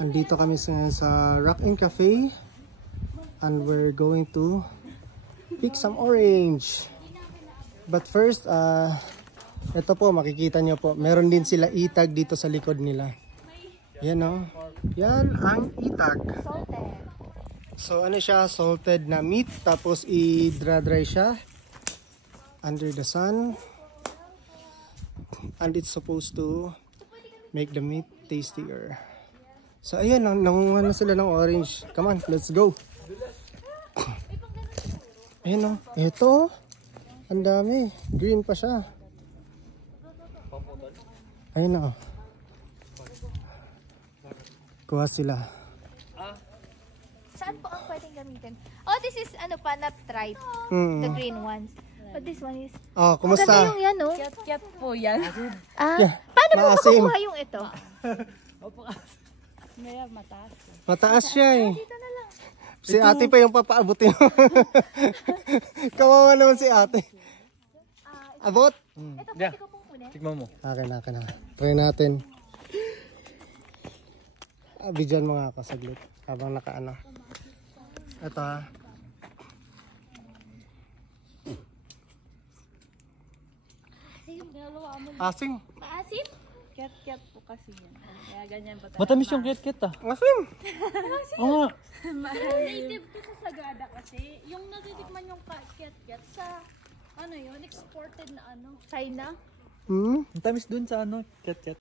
Andito kami sa Rock and Cafe and we're going to pick some orange. But first, ito po makikita nyo po, meron din sila itag dito sa likod nila. Yan o. Yan ang itag. So ano siya, salted na meat, tapos i-dry siya under the sun. And it's supposed to make the meat tastier. So ayun, nangunguha na sila ng orange. Come on, let's go. Ayun o, ito. Ang dami. Green pa siya. Ayun o. Kuha sila. Saan po ang pwedeng gamitin? Oh, this is ano pa, not tripe. The green ones. But this one is... Oh, kumusta? Maganda yung yan, no? Cat po yan. Paano mo makukuha yung ito? Maya mataas. Mataas siya eh. Dito na lang. Si ate pa yung papaabutin. Kawawa naman si ate. Abot? Ito, pwede ko pong kunin. Tignan mo. Akin. Try natin. Bidyan mo nga ako saglit. Habang nakaano. Ito ha. Asim. Maasim? Cat po kasi yan. Kaya ganyan po tayo. Matamis yung kit-kit ah. Asim. Oo nga. Native ko sa Sagada kasi, yung natitikman yung cat sa, ano yun, exported na ano. China? Hmm? Matamis dun sa ano, kit-kit.